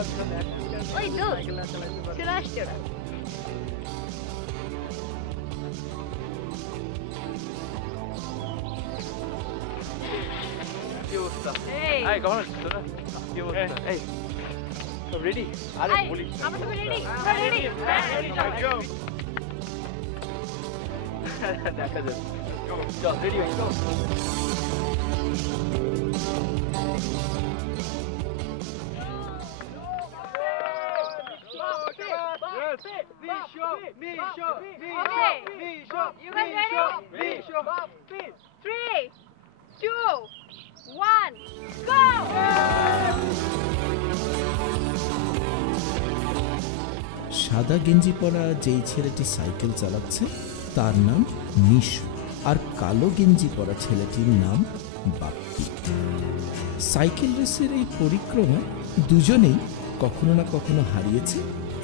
ওই তো চলে আসছে ওরা। কি অবস্থা? এই এই কেমন আছিস তোরা? কি অবস্থা? এই সব রেডি? আরে বলিস না। আমরা সবাই রেডি? রেডি? চল দেখা যাবে। চল রেডি হই চল। You guys ready? 3, 2, 1, go! সাদা গেঞ্জি পরা যেই ছেলেটি সাইকেল চালাচ্ছে তার নাম মিশু, আর কালো গেঞ্জি পরা ছেলেটির নাম বাপ্পি। সাইকেল রেসের এই পরিক্রমায় দুজনেই কখনো না কখনো হারিয়েছে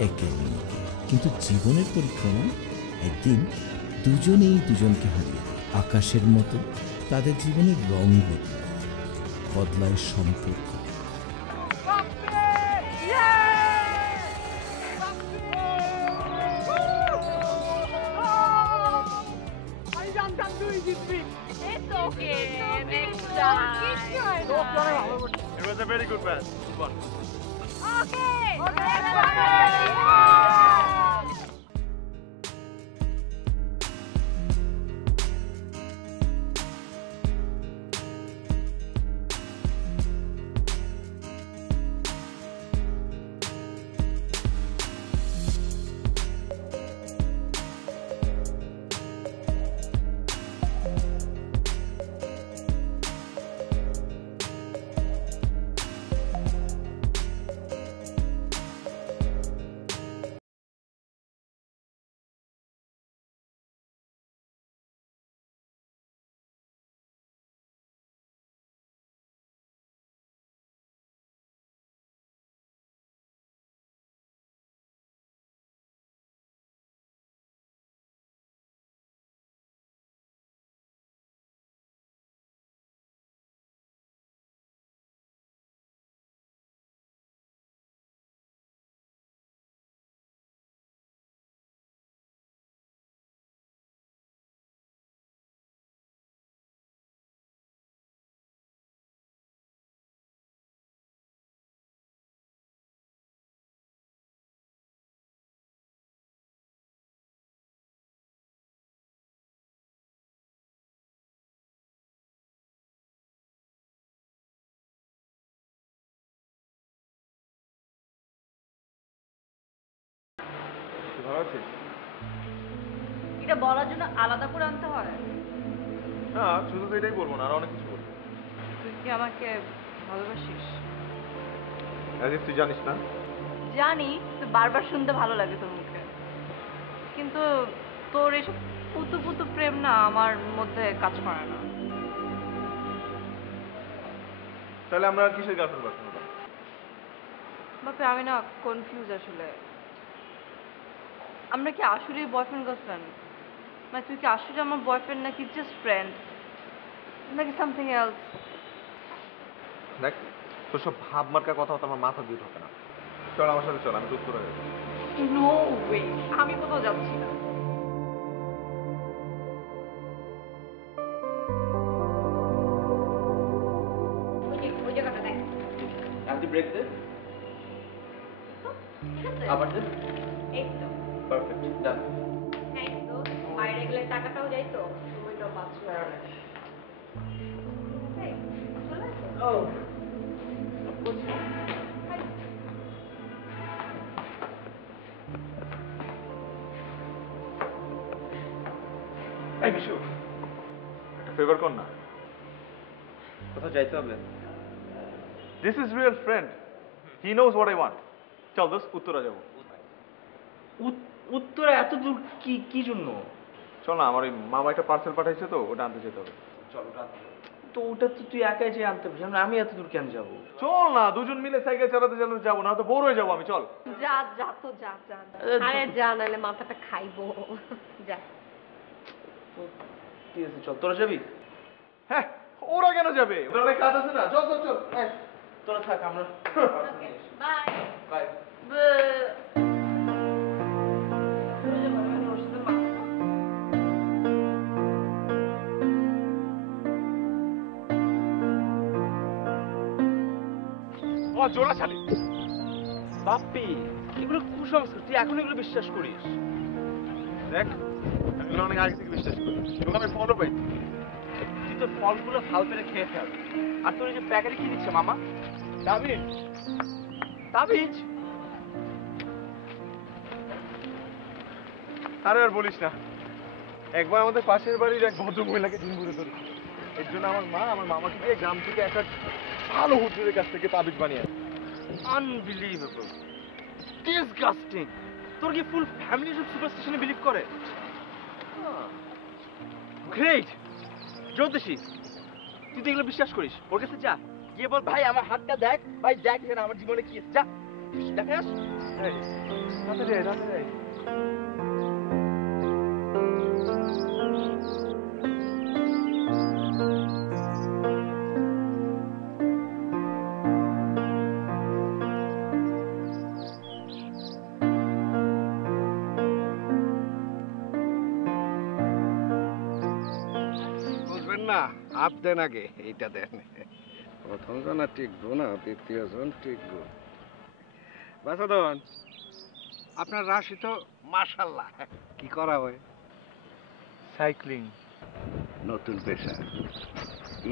একে অন্যকে, কিন্তু জীবনের পরিক্রমায় একদিন দুজনেই দুজনকে হারিয়ে দেয়। আকাশের মতো তাদের জীবনের রং বদলায় সম্পর্ক। It's okay. Next time. It was a very good match. Fun. Okay. ভালো আছিস? এটা বলার জন্য আলাদা করে আনতে হয়? না শুধু তো এটাই বলবো না, আর অনেক কিছু বলবো। তুই কি আমাকে ভালোবাসিস? তুই জানিস না? জানি, তো বারবার শুনতে ভালো লাগে তোর মুখে, কিন্তু তোর এসব পুতু পুতু প্রেম না আমার মধ্যে কাজ করে না। তাহলে আমরা কিসের গার্লফ্রেন্ড বয়ফ্রেন্ড? বাপে আমি না কনফিউজ আসলে। আমরা কি আসলে বয়ফ্রেন্ড গার্লফ্রেন্ড? মানে তুই কি আসলে আমার বয়ফ্রেন্ড নাকি জাস্ট ফ্রেন্ড নাকি সামথিং এলস? দেখ তোর সব ভাব মার্কা কথা তো আমার মাথা দিয়ে ঢোকে না। চল আমার সাথে চল, আমি চুপ করে যাবো। নো ওয়ে, আমি কোথাও যাচ্ছি না। ওই জায়গাটা দেখ। আন্টি ব্রেক দে, আবার দে। এই তো পারফেক্ট, ডান। থ্যাংকস তো, বাইরে গেলে টাকাটাও যাই তো, সময়টাও পাচ্ছ। এই, চলে আসো। ও এই বিশু, একটা ফেভার কর না। কোথাও যাইতে হবে? This is real friend, he knows what I want. চল দোস্ত, উত্তরা যাবো। উত্তরা এত দূর কি কি জন্য? চল না, আমার ওই মামা একটা পার্সেল পাঠাইছে তো, ওটা আনতে যেতে হবে। চল ওটা তো, ওটা তো তুই একাই যেয়ে আনতে পারছিস, আমি এত দূর কেন যাবো? চল না, দুজন মিলে সাইকেল চালাতে চালাতে যাবো, না তো বোর হয়ে যাবো আমি। চল যা যা তো যা যা। আরে যা, নাহলে মাথাটা খাইবো। যা। ঠিক আছে চল, তোরা যাবি? হ্যাঁ, ওরা কেন যাবে? ওরা অনেক কাজ আছে না। চল চল চল। তোরা থাক, আমরা বাই বাই। ও জোড়া শালি। বাপ্পি, এগুলো কুসংস্কার, তুই এখন এগুলো বিশ্বাস করিস? দেখ আমি এগুলো অনেক আগে থেকে বিশ্বাস করি, এগুলো আমি ফলো পাই। তুই তোর ফলগুলো ফাল পেরে খেয়ে ফেল। আর তোর এই যে প্যাকেটে কি দিচ্ছে মামা? তাবিজ। তাবিজ? আরে আর বলিস না, একবার আমাদের পাশের বাড়ির এক ভদ্র মহিলাকে দিন ঘুরে ধরে, এর জন্য আমার মা আমার মামাকে দিয়ে গ্রাম থেকে একটা ভালো হুজুরের কাছ থেকে তাবিজ বানিয়ে আনে। Unbelievable, disgusting. তোর কি ফুল ফ্যামিলি সব সুপারস্টিশনে বিলিভ করে? গ্রেট জ্যোতিষী, তুই তো এগুলো বিশ্বাস করিস। ওর কাছে যা, গিয়ে বল ভাই আমার হাতটা দেখ, ভাই দেখ এখানে আমার জীবনে কি আছে, যা দেখে আস। তাড়াতাড়ি আয়, তাড়াতাড়ি আয়। বুঝবেন না, হাত দেন আগে, এইটা দেন। প্রথম জন আর টিকবো না, দ্বিতীয় জন টিকবো। বাসাদন, আপনার রাশি তো মাশাল্লাহ। কি করা হয়? সাইক্লিং। নতুন পেশা,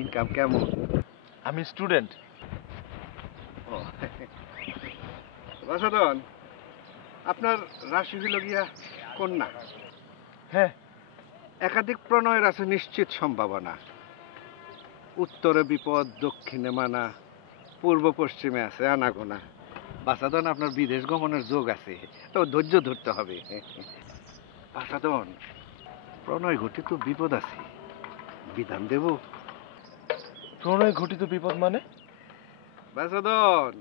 ইনকাম কেমন? আমি স্টুডেন্ট। ও বাসাদন, আপনার রাশি হইল গিয়া কন্যা। হ্যাঁ। একাধিক প্রণয়ের আছে নিশ্চিত সম্ভাবনা। উত্তরে বিপদ, দক্ষিণে মানা, পূর্ব পশ্চিমে আছে আনাগোনা। বাসাদন, আপনার বিদেশ গমনের যোগ আছে, তো ধৈর্য ধরতে হবে। বাসাদন, প্রণয় ঘটিত বিপদ আছে, বিধান দেব? প্রণয় ঘটিত বিপদ মানে? বাসাদন,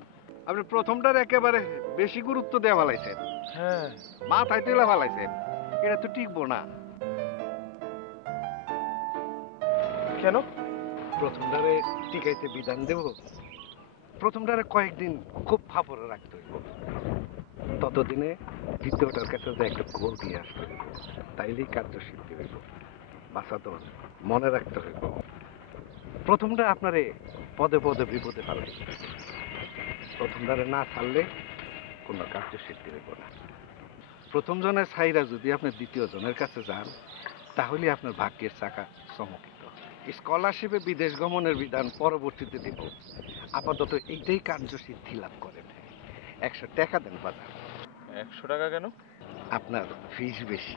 আপনি প্রথমটার একেবারে বেশি গুরুত্ব দেওয়া ফেলাইছেন, হ্যাঁ। মাথায় তুলে ফেলাইছেন। এটা তো টিকবো না। কেন? প্রথমটারে টিকাইতে বিধান দেব? প্রথমটারে কয়েকদিন খুব ফাপড়ে রাখতে হইব, ততদিনে দ্বিতীয়টার কাছে যে একটা গোল দিয়ে আসতে হইব, তাইলেই কার্যসিদ্ধি হইব। বাসাদন, মনে রাখতে হইব, প্রথমটা আপনারে পদে পদে বিপদে ফেলাই, প্রথমটারে না ছাড়লে কোনো কার্যসিদ্ধি হইব না। প্রথম জনের ছাইরা যদি আপনি দ্বিতীয় জনের কাছে যান, তাহলে আপনার ভাগ্যের চাকা চমকিত। স্কলারশিপে বিদেশ গমনের বিধান পরবর্তীতে দিব, আপাতত এইটাই কার্যসিদ্ধি লাভ করেন। 100 টাকা দেন বাজার। 100 টাকা কেন? আপনার ফিস বেশি।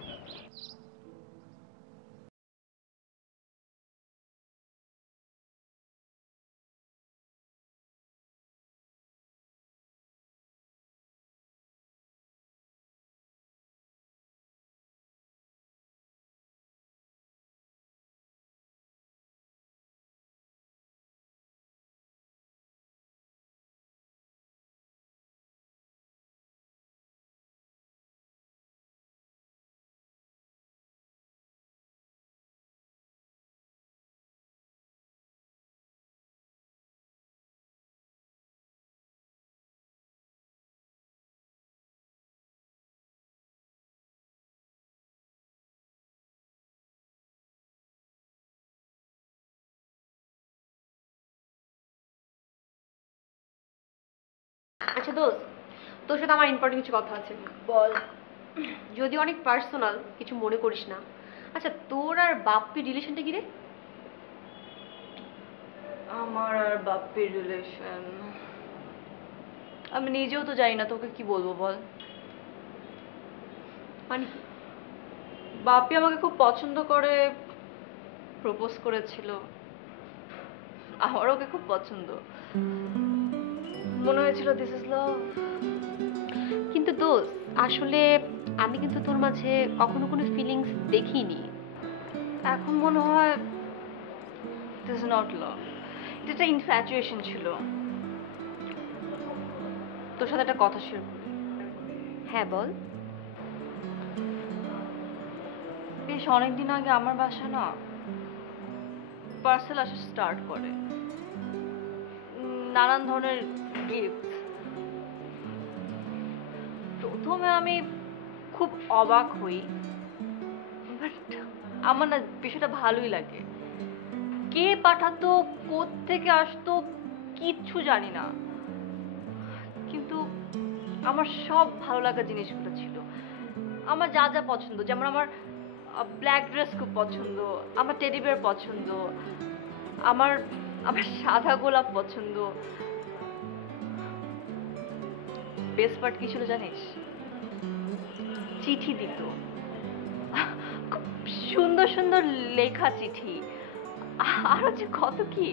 আচ্ছা দোস্ত, তোর সাথে আমার ইম্পর্টেন্ট কিছু কথা আছে। বল। যদি অনেক পার্সোনাল, কিছু মনে করিস না। আচ্ছা, তোর আর বাপ্পির রিলেশনটা কি রে? আমার আর বাপ্পির রিলেশন আমি নিজেও তো জানি না, তোকে কি বলবো বল। মানে কি? বাপ্পি আমাকে খুব পছন্দ করে, প্রপোজ করেছিল। আমার ওকে খুব পছন্দ, মনে হয়েছিল দিস ইজ লাভ। কিন্তু দোস্ত, আসলে আমি কিন্তু তোর মাঝে কখনো কোনো ফিলিংস দেখিনি। এখন মনে হয় দিস ইজ নট লাভ, এটা একটা ইনফ্যাচুয়েশন ছিল। তোর সাথে একটা কথা শেয়ার করি। হ্যাঁ বল। বেশ অনেকদিন আগে আমার বাসা না পার্সেল আসা স্টার্ট করে। নানান ধরনের গিফট। প্রথমে আমি খুব অবাক হই, বাট আমার না বিষয়টা ভালোই লাগে। কে পাঠাতো, কোত্থেকে আসতো, কিচ্ছু জানি না, কিন্তু আমার সব ভালো লাগা জিনিসগুলো ছিল। আমার যা যা পছন্দ, যেমন আমার ব্ল্যাক ড্রেস খুব পছন্দ, আমার টেডি বিয়ার পছন্দ, আমার আমার সাদা গোলাপ পছন্দ। বেস্ট পার্ট কি ছিল জানিস? চিঠি দিত, খুব সুন্দর সুন্দর লেখা চিঠি, আর হচ্ছে কত কি।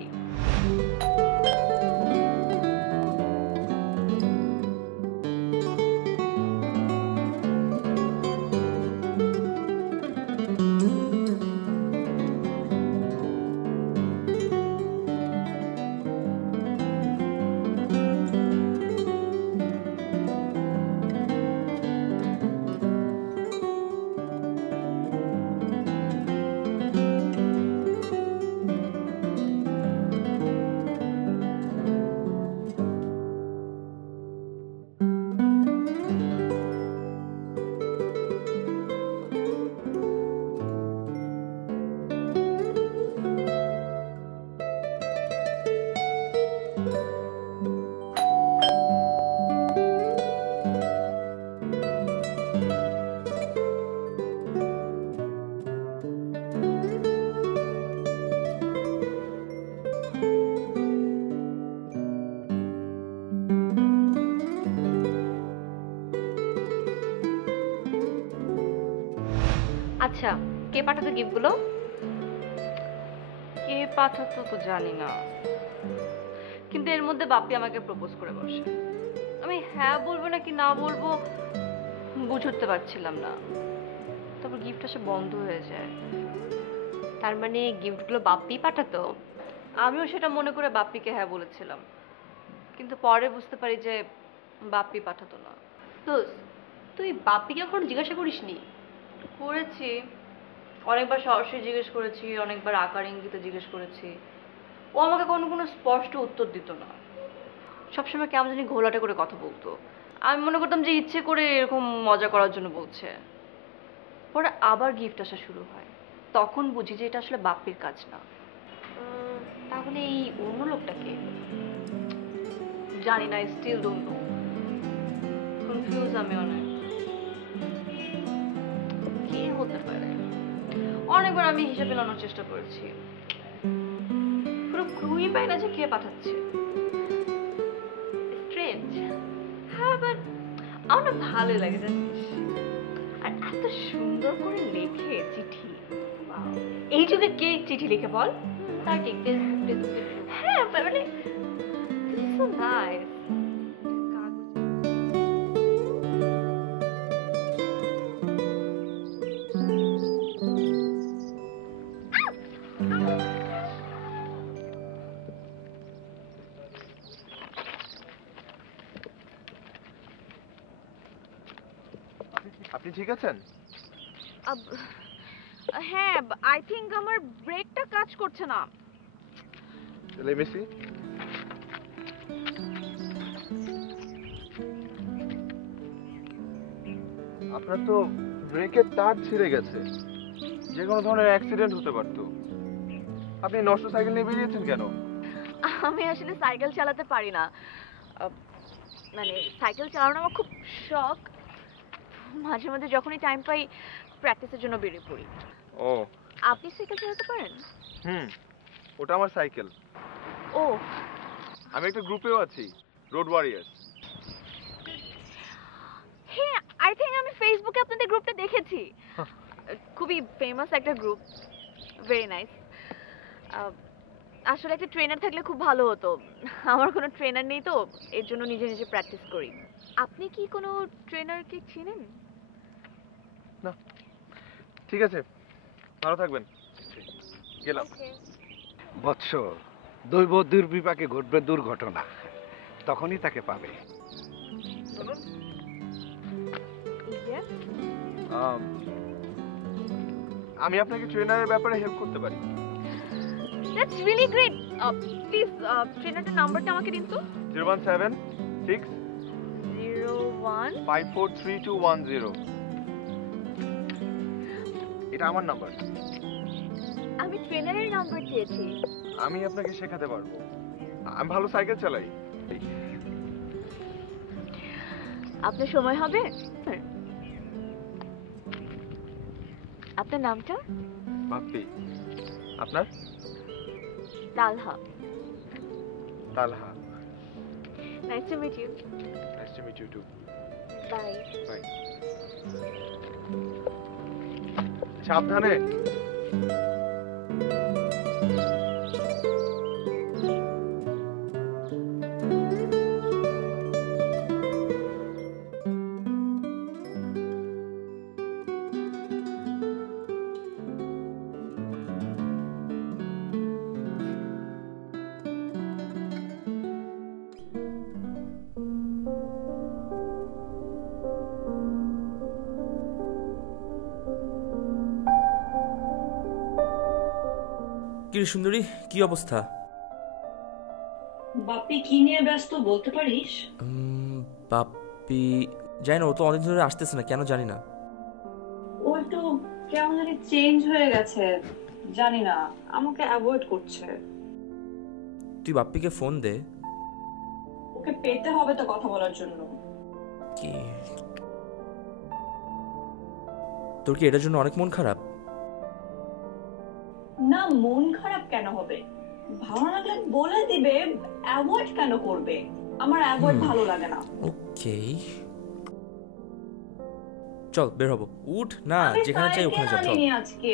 আচ্ছা, কে পাঠাতো গিফটগুলো? কে পাঠাতো তো জানি না, কিন্তু এর মধ্যে বাপ্পি আমাকে প্রপোজ করে বসে। আমি হ্যাঁ বলবো নাকি না বলবো বুঝে উঠতে পারছিলাম না। তারপর গিফট আসা বন্ধ হয়ে যায়। তার মানে গিফটগুলো বাপ্পি পাঠাতো? আমিও সেটা মনে করে বাপ্পিকে হ্যাঁ বলেছিলাম, কিন্তু পরে বুঝতে পারি যে বাপ্পি পাঠাতো না। দোস্ত, তুই বাপ্পিকে এখন জিজ্ঞাসা করিসনি? করেছি, অনেকবার সরাসরি জিজ্ঞেস করেছি, অনেকবার আকার ইঙ্গিতে জিজ্ঞেস করেছি। ও আমাকে কোনো স্পষ্ট উত্তর দিত না, সবসময় কেমন জানি ঘোলাটে করে কথা বলতো। আমি মনে করতাম যে ইচ্ছে করে এরকম মজা করার জন্য বলছে। পরে আবার গিফট আসা শুরু হয়, তখন বুঝি যে এটা আসলে বাপ্পির কাজ না। তাহলে এই অন্য লোকটাকে? জানি না, স্টিল ডোন্ট নো, কনফিউজ আমি অনেক। কে হতে পারে? অনেকবার আমি হিসাব মেলানোর চেষ্টা করেছি, পুরো ক্লুই পাই না যে কে পাঠাচ্ছে। স্ট্রেঞ্জ। হ্যাঁ, বাট আমার না ভালোই লাগে জানিস। আর এত সুন্দর করে লেখে চিঠি। Wow! এই যুগে কে চিঠি লিখে বল? তার ঠিক হ্যাঁ, মানে so nice. আপনি ঠিক আছেন? হ্যাঁ, আই থিঙ্ক আমার ব্রেকটা কাজ করছে না। Let me see. আপনার তো ব্রেকের তার ছিঁড়ে গেছে, যে কোনো ধরনের অ্যাক্সিডেন্ট হতে পারতো। আপনি নষ্ট সাইকেল নিয়ে বেরিয়েছেন কেন? আমি আসলে সাইকেল চালাতে পারি না, মানে সাইকেল চালানো আমার খুব শখ। মাঝে মাঝে যখনই টাইম পাই প্র্যাকটিসের জন্য বেরিয়ে পড়ি। ও, আপনি সাইকেল চালাতে পারেন? ওটা আমার সাইকেল। ও, আমি একটা গ্রুপেও আছি, রোড ওয়ারিয়ার্স। হ্যাঁ, আই থিঙ্ক আমি ফেসবুকে আপনাদের গ্রুপটা দেখেছি। খুবই ফেমাস একটা গ্রুপ, ভেরি নাইস। আসলে একটা ট্রেনার থাকলে খুব ভালো হতো। আমার কোনো ট্রেনার নেই তো, এর জন্য নিজে নিজে প্র্যাকটিস করি। আপনি কি কোনো ট্রেনারকে চিনেন? না, ঠিক আছে, ভালো থাকবেন, গেলাম। বৎস, দৈব দুর্বিপাকে ঘটবে দুর্ঘটনা, তখনই তাকে পাবে। আমি আপনাকে ট্রেনারের ব্যাপারে হেল্প করতে পারি। That's really great. প্লিজ ট্রেনারটার নাম্বারটা আমাকে দিন তো। 017 01 543210। এটা আমার নাম্বার। আমি ট্রেনারের নাম্বার চেয়েছি। আমি আপনাকে শেখাতে পারবো। আমি ভালো সাইকেল চালাই। আপনার সময় হবে? আপনার নামটা? বাপ্পি। আপনার? Talha. Talha. Nice to meet you. Nice to meet you too. Bye. Bye. সাবধানে। কি রে সুন্দরী, কি অবস্থা? বাপ্পি কি নিয়ে ব্যস্ত বলতে পারিস? বাপ্পি জানি না, ও তো অনেকদিন ধরে আসতেছে না, কেন জানি না। ও একটু কেমন জানি চেঞ্জ হয়ে গেছে, জানি না, আমাকে অ্যাভয়েড করছে। তুই বাপ্পিকে ফোন দে। ওকে পেতে হবে তো কথা বলার জন্য। কি তোর কি এটার জন্য অনেক মন খারাপ? না, মন খারাপ কেন হবে? ভালো লাগলে বলে দিবে, অ্যাভয়েড কেন করবে? আমার অ্যাভয়েড ভালো লাগে না। ওকে চল বের হবো। উঠ না, যেখানে চাই ওখানে যাব। আমি আজকে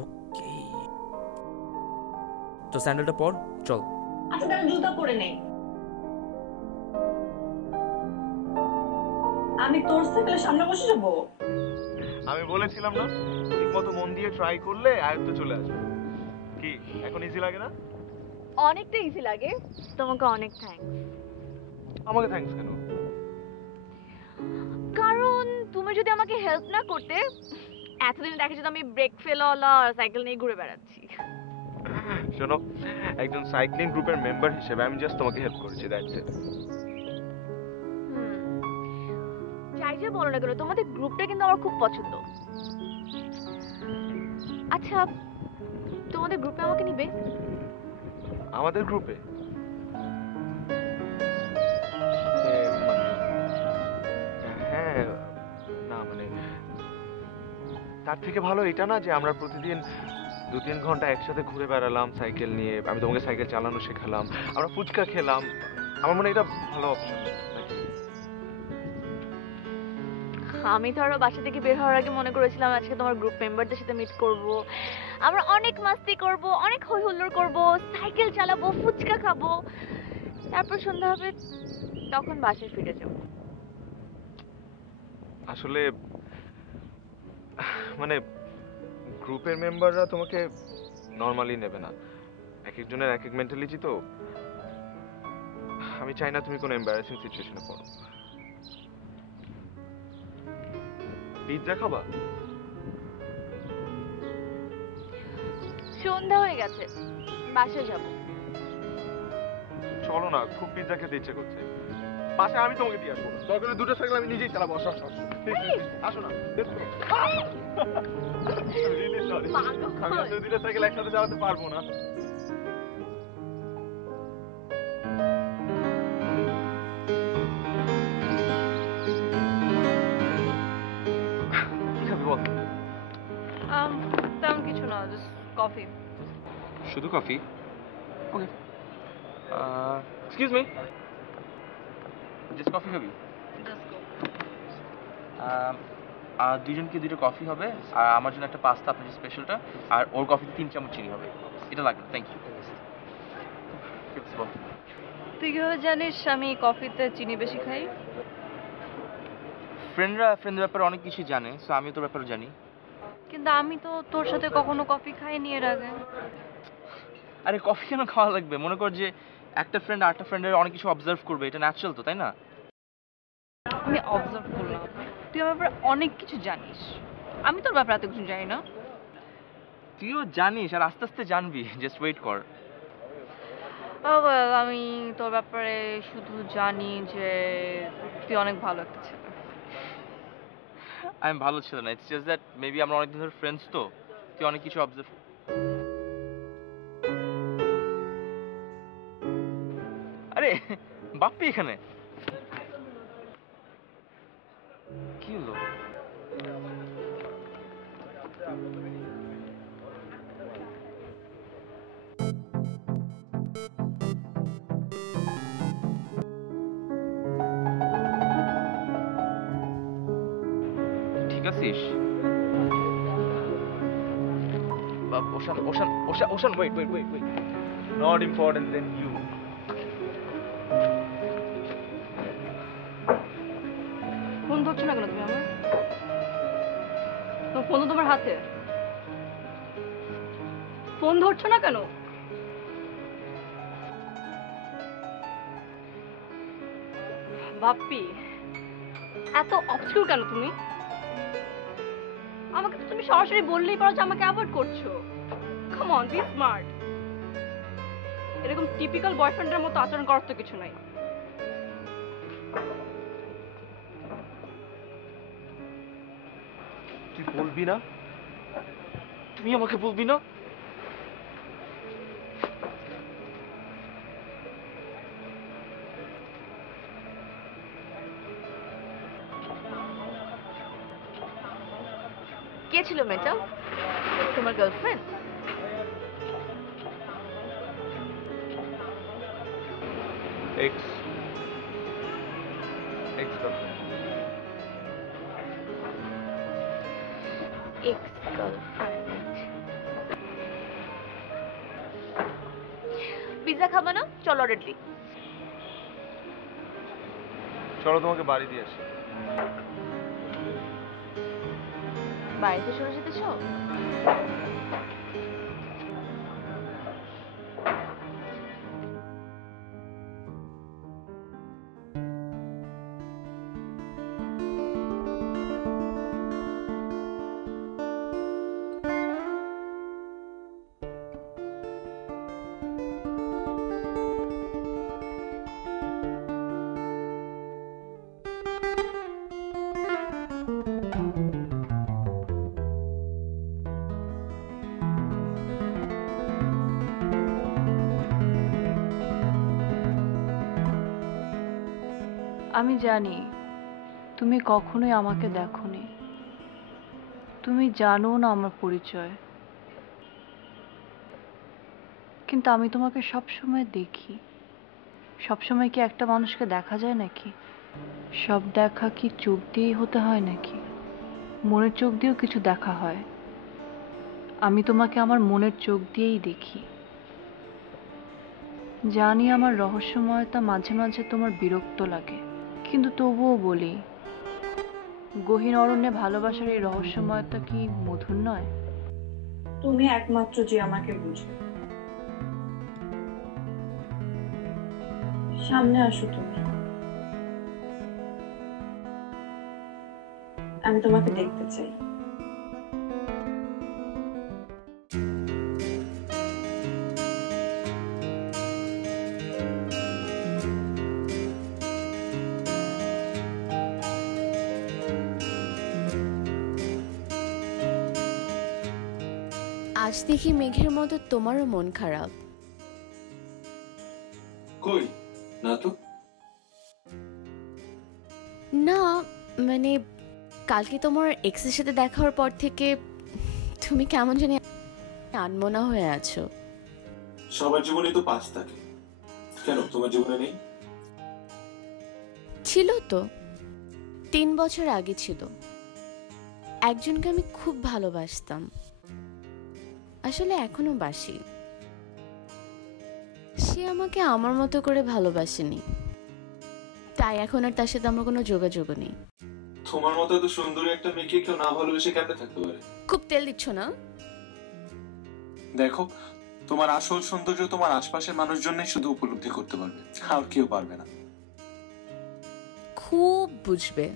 ওকে তো স্যান্ডেলটা পর, চল। আচ্ছা তাহলে জুতা পরে নেই। আমি তোর সাইকেলের সামনে বসে যাবো? আমি বলেছিলাম না, ঠিকমতো মন দিয়ে ট্রাই করলে আয়ত্ত চলে আসবে। কি এখন ইজি লাগে না? অনেকটা ইজি লাগে। তোমাকে অনেক থ্যাঙ্কস। আমাকে থ্যাঙ্কস কেন? কারণ তুমি যদি আমাকে হেল্প না করতে, এতদিন দেখা যেত আমি ব্রেক ফেলওয়ালা সাইকেল নিয়ে ঘুরে বেড়াচ্ছি। শোনো, একজন সাইক্লিং গ্রুপের মেম্বার হিসেবে আমি জাস্ট তোমাকে হেল্প করেছি, দ্যাটস ইট। যাই যে বলো না কেন, তোমাদের গ্রুপটা কিন্তু আমার খুব পছন্দ। আচ্ছা, তোমাদের গ্রুপে আমাকে নিবে? আমাদের গ্রুপে? হ্যাঁ, না মানে তার থেকে ভালো এটা না যে আমরা প্রতিদিন 2-3 ঘন্টা একসাথে ঘুরে বেড়ালাম সাইকেল নিয়ে, আমি তোমাকে সাইকেল চালানো শেখালাম, আমরা ফুচকা খেলাম। আমার মনে হয় এটা ভালো অপশন নাকি? আমি তো আরো বাসা থেকে বের হওয়ার আগে মনে করেছিলাম আজকে তোমার গ্রুপ মেম্বারদের সাথে মিট করব, আমরা অনেক মাস্তি করব, অনেক হই হুল্লোড় করব, সাইকেল চালাবো, ফুচকা খাবো, তারপর সন্ধ্যা হবে, তখন বাসায় ফিরে যাব। আসলে মানে গ্রুপের মেম্বাররা তোমাকে নরমালি নেবে না, এক একজনের এক এক মেন্টালিটি। তো আমি চাই না তুমি কোনো এম্বারাসিং সিচুয়েশনে পড়ো। পিৎজা খাবা? সন্ধ্যা হয়ে গেছে, বাসায় যাব। চলো না, খুব পিৎজা খেতে ইচ্ছে করছে। বাসায় আমি তোমাকে দিয়ে আসবো, দরকার হলে 2টা সাইকেল আমি নিজেই চালাবো। আসো আসো আসো, আসো না। রিয়েলি সরি, আমি আসলে 2টা সাইকেল একসাথে চালাতে পারবো না। কি খাবি বল? তেমন কিছু না, জাস্ট কফি। শুধু কফি? ওকে, এক্সকিউজ মি, জাস্ট কফি খাবি? দুইজনকে 2টা কফি হবে, আর আমার জন্য একটা পাস্তা, আপনার স্পেশালটা, আর ওর কফিতে 3 চামচ চিনি হবে। এটা লাগবে, থ্যাংক ইউ। তুই কিভাবে জানিস আমি কফিতে চিনি বেশি খাই? ফ্রেন্ডরা ফ্রেন্ডের ব্যাপারে অনেক কিছু জানে, সো আমিও তোর ব্যাপারে জানি। কিন্তু আমি তো তোর সাথে কখনো কফি খাইনি এর আগে। আরে কফি কেন খাওয়া লাগবে? মনে কর যে একটা ফ্রেন্ড আরেকটা ফ্রেন্ডের অনেক কিছু অবজার্ভ করবে, এটা ন্যাচারাল তো, তাই না? আমি অবজার্ভ করলাম, তুই আমার ব্যাপারে অনেক কিছু জানিস, আমি তোর ব্যাপারে এত কিছু জানি না। তুইও জানিস আর আস্তে আস্তে জানবি, জাস্ট ওয়েট কর। well, আমি তোর ব্যাপারে শুধু জানি যে তুই অনেক ভালো একটা ছেলে। আমি ভালো ছিল না, ইটস জাস্ট দ্যাট মেবি আমরা অনেকদিন ধরে ফ্রেন্ডস, তো তুই অনেক কিছু অবজার্ভ। আরে বাপ্পি এখানে কি হলো? ঠিক আছিস? Ocean ocean ocean ocean wait wait wait wait, not important than you. Phone ধরছো না কেন তুমি আমার? তো ফোন তো তোমার হাতে, ফোন ধরছো না কেন? বাপ্পি এত অবসকিউর কেন তুমি? আমাকে তো তুমি সরাসরি বললেই পারো যে আমাকে অ্যাভয়েড করছো। Come on, be smart. এরকম টিপিক্যাল বয়ফ্রেন্ডের মতো আচরণ করার তো কিছু নাই। তুই বলবি না? তুই আমাকে বলবি না? কে ছিল মেয়েটা? তোমার girlfriend? Ex girlfriend. Ex girlfriend. Pizza খাবে না? চলো অর্ডার দিই। চলো তোমাকে বাড়ি দিয়ে আসি। বাড়িতে চলে যেতেছ? আমি জানি তুমি কখনোই আমাকে দেখোনি, তুমি জানো না আমার পরিচয়, কিন্তু আমি তোমাকে সব সময় দেখি। সব সময় কি একটা মানুষকে দেখা যায় নাকি? সব দেখা কি চোখ দিয়েই হতে হয় নাকি? মনের চোখ দিয়েও কিছু দেখা হয়। আমি তোমাকে আমার মনের চোখ দিয়েই দেখি। জানি আমার রহস্যময়তা মাঝে মাঝে তোমার বিরক্ত লাগে, কিন্তু তবুও বলি, গহীন অরণ্যে ভালোবাসার এই রহস্যময়তা কি মধুর নয়? তুমি একমাত্র যে আমাকে বুঝে। সামনে আসো তুমি, আমি তোমাকে দেখতে চাই। আজ দেখি মেঘের মতো তোমারও মন খারাপ। কই না তো। না মানে কালকে তোমার এক্সের সাথে দেখা হওয়ার পর থেকে তুমি কেমন জানি আনমনা হয়ে আছো। সবার জীবনে তো 5 থাকে, কেন তোমার জীবনে নেই? ছিল তো, 3 বছর আগে ছিল। একজনকে আমি খুব ভালোবাসতাম, আসলে এখনো বাসি। সে আমাকে আমার মতো করে ভালোবাসেনি, তাই এখন আর তার সাথে আমার কোনো যোগাযোগ নেই। তোমার মতো এত সুন্দরী একটা মেয়েকে কেউ না ভালোবেসে কেমনে থাকতে পারে? খুব তেল দিচ্ছ না? দেখো, তোমার আসল সৌন্দর্য তোমার আশপাশের মানুষজনই শুধু উপলব্ধি করতে পারবে, আর কেউ পারবে না। খুব বুঝবে।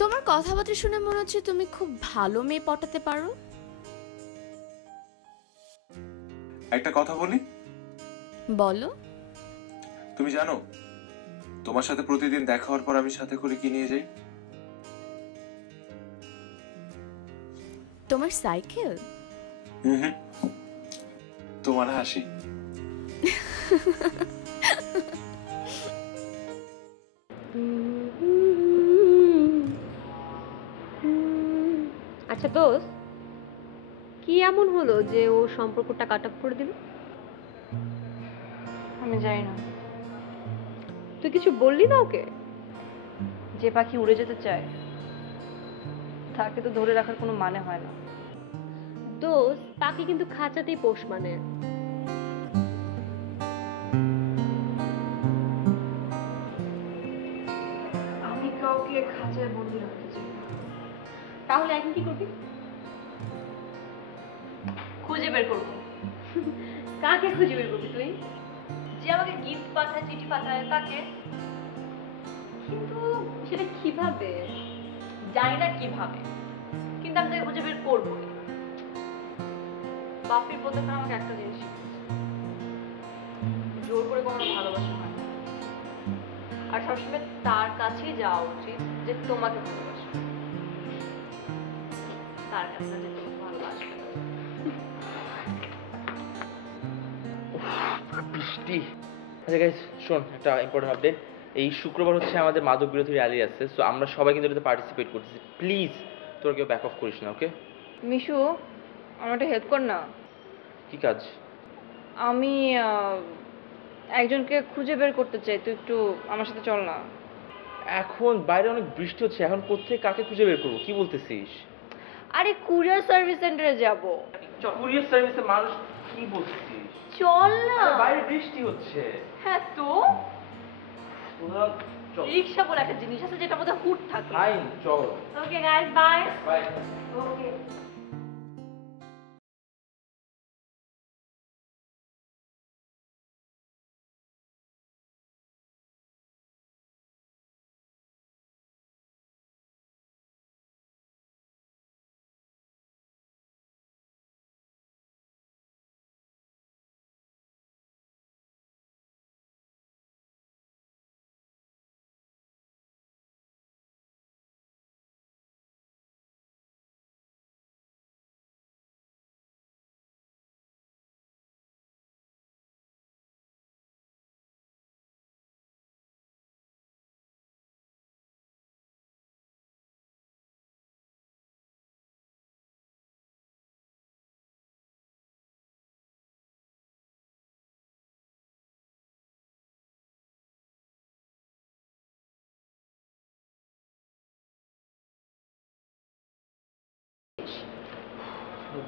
তোমার কথাবার্তা শুনে মনে হচ্ছে তুমি খুব ভালো মেয়ে পটাতে পারো। একটা কথা বলি? বলো। তুমি জানো তোমার সাথে প্রতিদিন দেখা হওয়ার পর আমি সাথে করে কি নিয়ে যাই? তোমার সাইকেল? হুম, তোমার হাসি। আচ্ছা দোস্ত, কি এমন হলো যে ও সম্পর্কটা কাট অফ করে দিল? আমি জানি না। তুই কিছু বললি না ওকে? যে পাখি উড়ে যেতে চায় তাকে তো ধরে রাখার কোনো মানে হয় না। দোস্ত, পাখি কিন্তু খাঁচাতেই পোষ মানে। আমি কাউকে খাঁচায় বন্দি রাখতে চাই না। তাহলে এখন কি করবি? খুঁজে বের করবো। কাকে খুঁজে বের করবি তুই? যে আমাকে গিফট পাঠায়, চিঠি পাঠায় তাকে। কিন্তু সেটা কিভাবে? জানি না কিভাবে, কিন্তু আমি তাকে খুঁজে বের করবোই। বাপির প্রত্যেকটা আমাকে একটা জিনিস শিখিয়েছে, জোর করে কখনো ভালোবাসা হয় না। আর সবসময় তার কাছেই যাওয়া উচিত যে তোমাকে ভালোবাসে, তার কাছে না যে তোমাকে ভালোবাসবে। বৃষ্টি। আচ্ছা গাইস, শোন একটা ইম্পর্টেন্ট আপডেট। এই শুক্রবার হচ্ছে আমাদের মাদক বিরোধী র্যালি আছে, সো আমরা সবাই কিন্তু এটাতে পার্টিসিপেট করতেছি। প্লিজ তোর কেউ ব্যাক অফ করিস না, ওকে? মিশু, আমার একটা হেল্প কর না। কি কাজ? আমি একজনকে খুঁজে বের করতে চাই, তুই একটু আমার সাথে চল না। এখন বাইরে অনেক বৃষ্টি হচ্ছে, এখন কোত্থেকে কাকে খুঁজে বের করবো? কি বলতেছিস? আরে কুরিয়ার সার্ভিস সেন্টারে যাব। কুরিয়ার সার্ভিসে মানুষ কি বলছিস? চল না। বাইরে বৃষ্টি হচ্ছে। হ্যাঁ তো তোরা চল। রিক্সা বলে একটা জিনিস আছে যেটা মধ্যে হুড থাকে। ফাইন, চল। Okay guys, bye. Bye. Okay.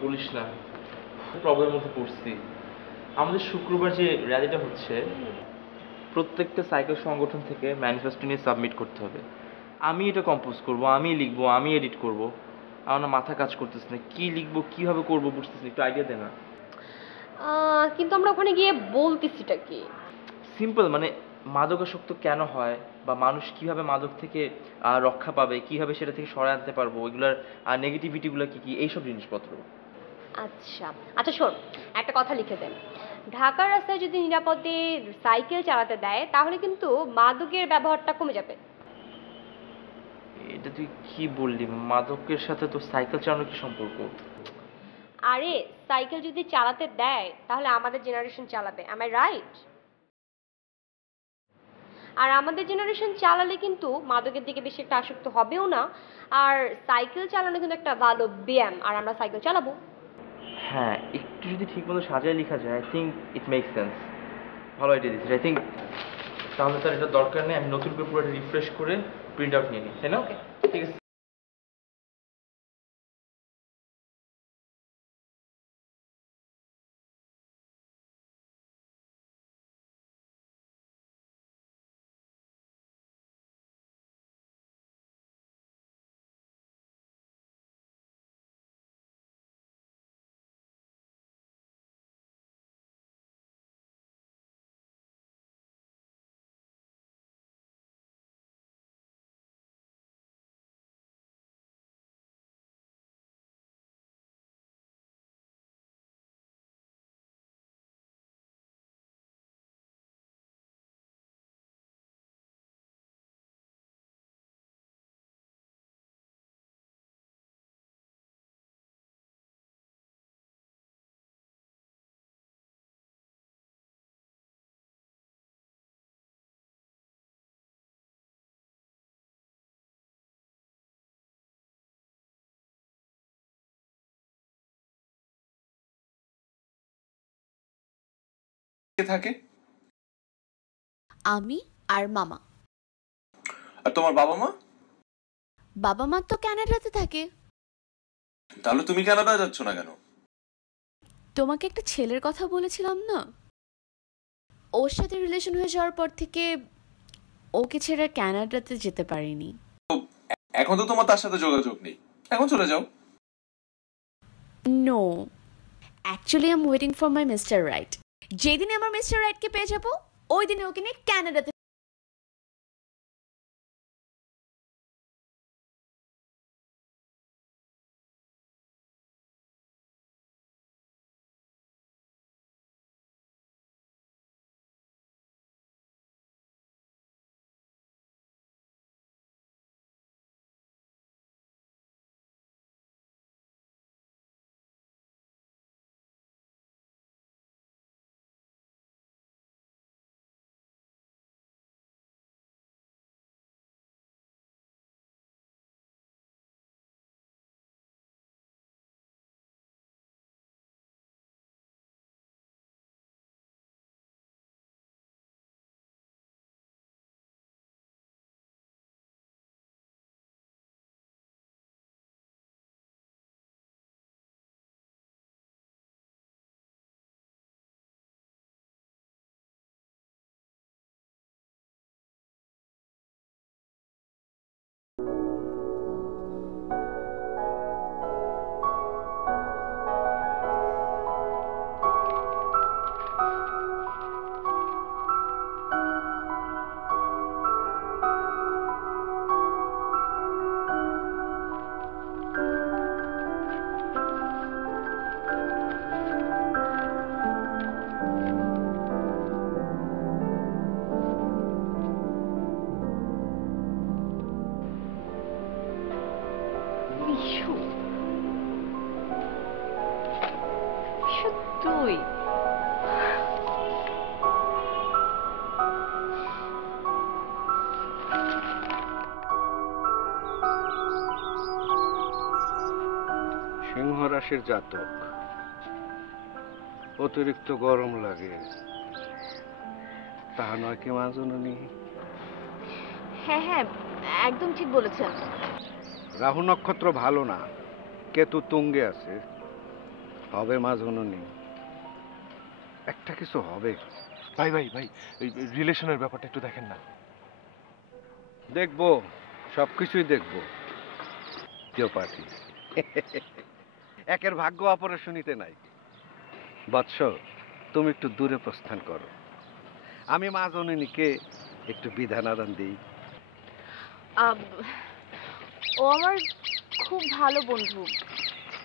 বলিস না, প্রবলেমের মধ্যে পড়ছি। আমাদের শুক্রবার যে র্যালিটা হচ্ছে, প্রত্যেকটা সাইকেল সংগঠন থেকে ম্যানিফেস্টো নিয়ে সাবমিট করতে হবে। আমি এটা কম্পোজ করব, আমি লিখবো, আমি এডিট করব। আমার না মাথা কাজ করতেছে না, কি লিখবো কিভাবে করবো বুঝতেছি না, একটু আইডিয়া দে না। কিন্তু আমরা ওখানে গিয়ে বলতেছিটা কি? সিম্পল, মানে মাদকাসক্ত কেন হয়, বা মানুষ কিভাবে মাদক থেকে রক্ষা পাবে, কিভাবে সেটা থেকে সরে আনতে পারবো, এগুলার নেগেটিভিটিগুলো কি কি, এইসব জিনিসপত্র। আচ্ছা আচ্ছা, শোন, একটা কথা লিখে দেন। ঢাকার রাস্তায় যদি নিরাপদে সাইকেল চালাতে দেয় তাহলে কিন্তু মাদকের ব্যবহারটা কমে যাবে। এটা তুই কি বললি? মাদকের সাথে তো সাইকেল চালানোর কি সম্পর্ক? আরে সাইকেল যদি চালাতে দেয় তাহলে আমাদের জেনারেশন চালাবে, am I right? আর আমাদের জেনারেশন চালালে কিন্তু মাদকের দিকে বেশি একটা আসক্ত হবেও না। আর সাইকেল চালানো কিন্তু একটা ভালো ব্যায়াম, আর আমরা সাইকেল চালাবো। হ্যাঁ, একটু যদি ঠিকমতো সাজায় লেখা যায়, I think it makes sense. ভালো আইডিয়া দিচ্ছিস, আই থিঙ্ক। তাহলে তার এটা দরকার নেই, আমি নতুন করে পুরো রিফ্রেশ করে প্রিন্ট আউট নিয়ে নিই, তাই না? ঠিক আছে। কে থাকে? আমি আর মামা। আর তোমার বাবা মা? বাবা মা তো কানাডাতে থাকে। তাহলে তুমি কানাডা যাচ্ছ না কেন? তোমাকে একটা ছেলের কথা বলেছিলাম না, ওর সাথে রিলেশন হয়ে যাওয়ার পর থেকে ওকে ছেড়ে কানাডাতে যেতে পারিনি। এখন তো তোমার তার সাথে যোগাযোগ নেই, এখন চলে যাও। No, actually I am waiting for my mister right. যেদিনে আমার মিস্টার রাইটকে পেয়ে যাবো ওই দিনে ওকে নিয়ে কানাডাতে। তুই সিংহ রাশির জাতক, অতিরিক্ত গরম লাগে, তাহা নয় কি মা জননী? হ্যাঁ হ্যাঁ, একদম ঠিক বলেছেন। রাহু নক্ষত্র ভালো না, কেতু তুঙ্গে আছে, হবে মা জননী, একটা কিছু হবে। ভাই ভাই ভাই, এই রিলেশনের ব্যাপারটা একটু দেখেন না। দেখবো, সবকিছুই দেখবো। কেউ পার্টি একের ভাগ্য অপরের শুনিতে নাই। বৎস, তুমি একটু দূরে প্রস্থান করো, আমি মা জননীকে একটু বিধান আদান দিই। ও আমার খুব ভালো বন্ধু,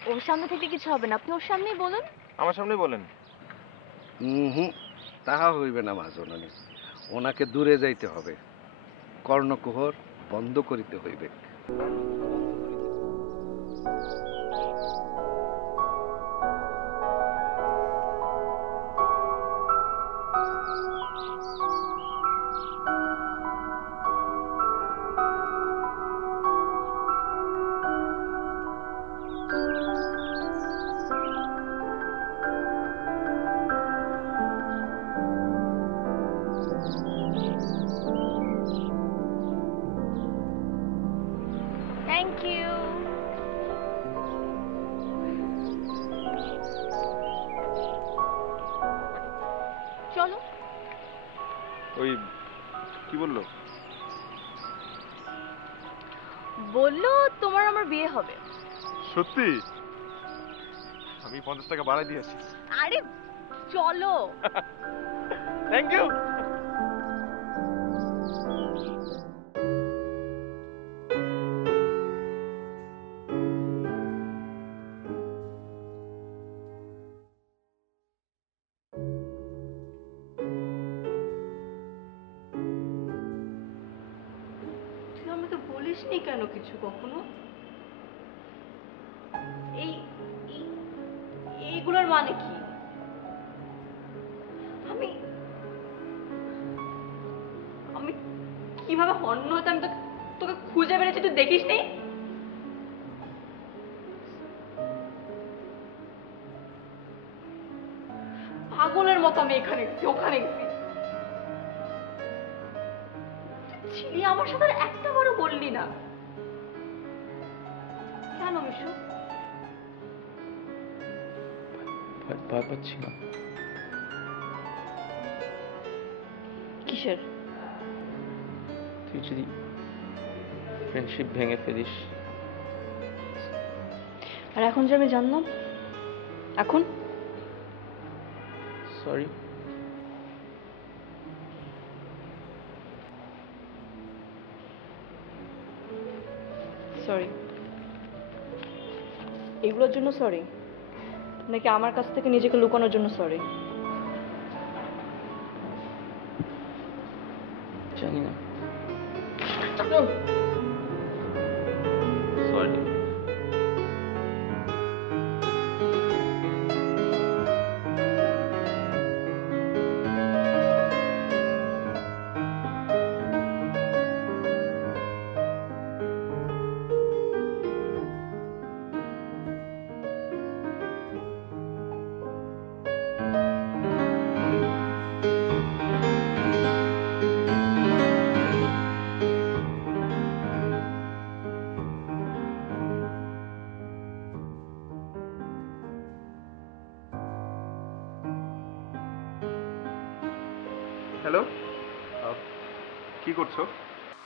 ওর সামনে থেকে কিছু হবে না, আপনি ওর সামনেই বলুন। আমার সামনে বলেন। হুম, তাহা হইবে না মা জননী, ওনাকে দূরে যাইতে হবে, কর্ণকুহর বন্ধ করিতে হইবে। Thank you. চলো। ওই কি বললো? বললো তোমার আমার বিয়ে হবে। সত্যি? আমি 50 টাকা বাড়াই দিয়েছি। আরে চলো। Thank you. তুই আমাকে বলিসনি কেন কিছু কখনো? এই এইগুলোর মানে কি? আমি আমি কিভাবে হন্য হতে আমি তোকে খুঁজে বেড়েছি, তুই দেখিস নি? পাগলের মতো আমি এখানে গেছি, ওখানে গেছি। ছিলি আমার সাথে আর একটা বারও বললি না কেন মিশু? ভয় পাচ্ছি না। কিসের? তুই যদি ফ্রেন্ডশিপ ভেঙে ফেলিস। আর এখন যে আমি জানলাম, এখন সরি। সরি এগুলোর জন্য সরি, নাকি আমার কাছ থেকে নিজেকে লুকানোর জন্য সরি? জানি না। সরি। হ্যালো, কি করছো?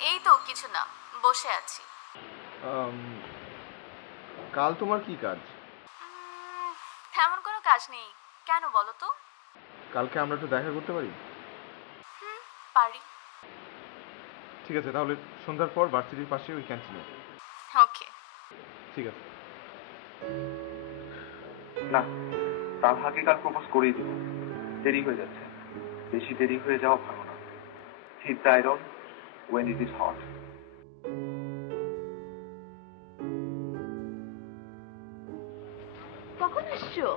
এই তো কিছু না, বসে আছি। কাল তোমার কি কাজ? তেমন কোনো কাজ নেই, কেন বলো তো? কালকে আমরা একটু দেখা করতে পারি? পারি। ঠিক আছে, তাহলে সন্ধ্যার পর ভার্সিটির পাশে ওই ক্যান্টিনে। ওকে। ঠিক আছে। না, তালহাকে কাল প্রপোজ করেই দেব। দেরি হয়ে যাচ্ছে, বেশি দেরি হয়ে যাওয়া ভালো না। Hit the iron when it is hot. কখন আসছো?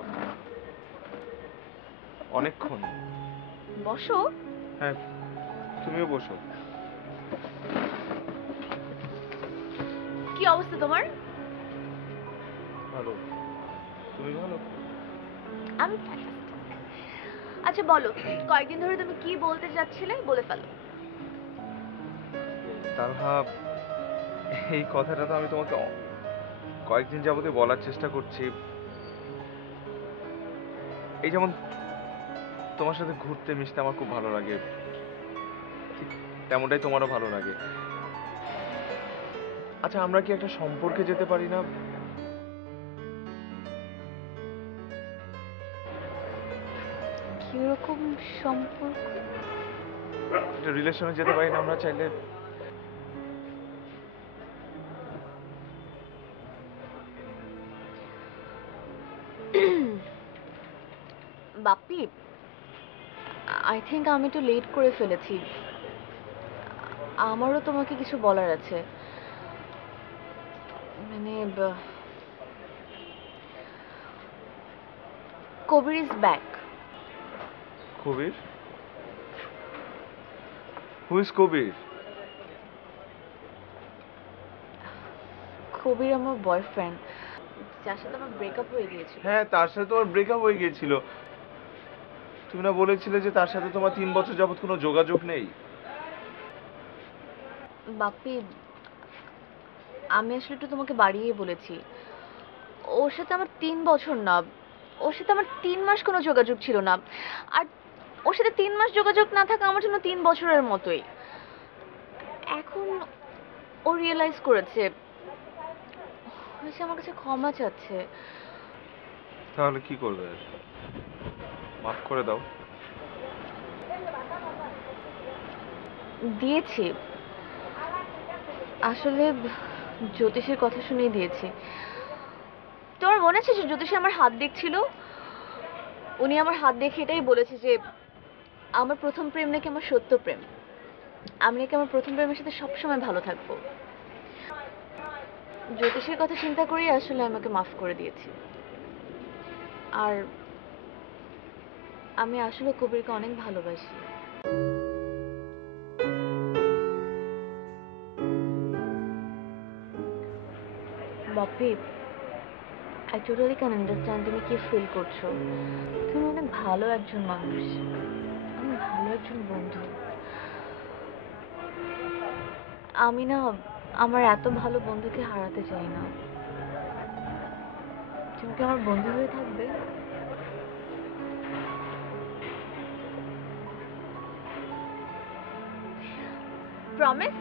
অনেকক্ষণ। বসো। হ্যাঁ, তুমিও বসো। কি অবস্থা তোমার? ভালো। তুমি ভালো? আমি আচ্ছা বলো, কয়েকদিন ধরে তুমি কি বলতে যাচ্ছিলে, বলে ফেলো। তালহা, এই কথাটা তো আমি তোমাকে কয়েকদিন যাবতই বলার চেষ্টা করছি। এই যেমন তোমার সাথে ঘুরতে মিশতে আমার খুব ভালো লাগে, ঠিক তেমনটাই তোমারও ভালো লাগে। আচ্ছা, আমরা কি একটা সম্পর্কে যেতে পারি না? কিরকম সম্পর্ক? একটা রিলেশনে যেতে পারি না আমরা চাইলে? বাপ্পি, আই থিঙ্ক আমি একটু লেট করে ফেলেছি। আমারও তোমাকে কিছু বলার আছে। মানে Kabir is back. Kabir? Who is Kabir? Kabir আমার বয়ফ্রেন্ড, যার সাথে আমার ব্রেকআপ হয়ে গিয়েছিল। হ্যাঁ, তার সাথে তোমার ব্রেকআপ হয়ে গিয়েছিল। তুমি না বলেছিলে যে তার সাথে তোমার 3 বছর যাবত কোনো যোগাযোগ নেই? বাপ্পি, আমি আসলে একটু তোমাকে বাড়িয়ে বলেছি। ওর সাথে আমার 3 বছর না, ওর সাথে আমার 3 মাস কোনো যোগাযোগ ছিল না। আর ওর সাথে 3 মাস যোগাযোগ না থাকা আমার জন্য 3 বছরের মতোই। এখন ও রিয়েলাইজ করেছে, সে আমার কাছে ক্ষমা চাচ্ছে। তাহলে কি করবে? মাফ করে দাও। দিয়েছি, আসলে জ্যোতিষের কথা শুনেই দিয়েছি। তোমার মনে আছে যে জ্যোতিষী আমার হাত দেখছিল? উনি আমার হাত দেখে এটাই বলেছে যে আমার প্রথম প্রেম নাকি আমার সত্য প্রেম, আমি নাকি আমার প্রথম প্রেমের সাথে সবসময় ভালো থাকবো। জ্যোতিষের কথা চিন্তা করেই আসলে আমাকে মাফ করে দিয়েছি। আর আমি আসলে কবিরকে অনেক ভালোবাসি। Bappi, I totally can understand তুমি কি ফিল করছো। তুমি অনেক ভালো একজন মানুষ, অনেক ভালো একজন বন্ধু। আমি না আমার এত ভালো বন্ধুকে হারাতে চাই না। তুমি কি আমার বন্ধু হয়ে থাকবে? প্রমিস?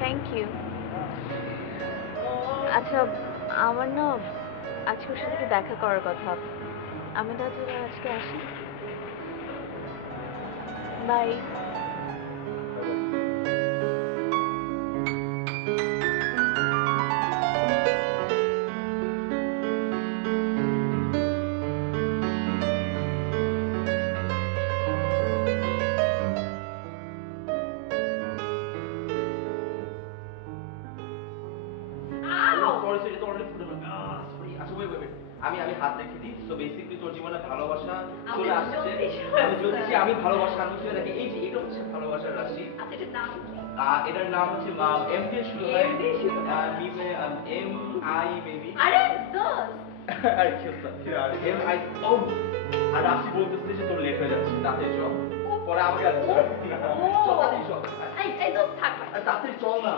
Thank you. আচ্ছা আমার না আজকে ওর সাথে দেখা করার কথা। আমি তাহলে আজকে আসি। বাই। আমি হাত রেখে দিই। সো বেসিক্যালি তোর জীবনে ভালোবাসা চলে আসছে। আমি জ্যোতিষী, আমি ভালোবাসা আমি চলে রাখি। এই যে এটা হচ্ছে ভালোবাসার রাশি। আচ্ছা এটার নাম কি? এটার নাম হচ্ছে এম দিয়ে শুরু হয়। M I maybe. আরে দোস্ত আরে কি হচ্ছে? এম আই ও আর রাশি বলতেছে যে তোর লেট হয়ে যাচ্ছে। তাতে চল। পরে আমাকে আর চল। চল তাড়াতাড়ি চল। এই দোস্ত থাক। আর তাড়াতাড়ি চল না।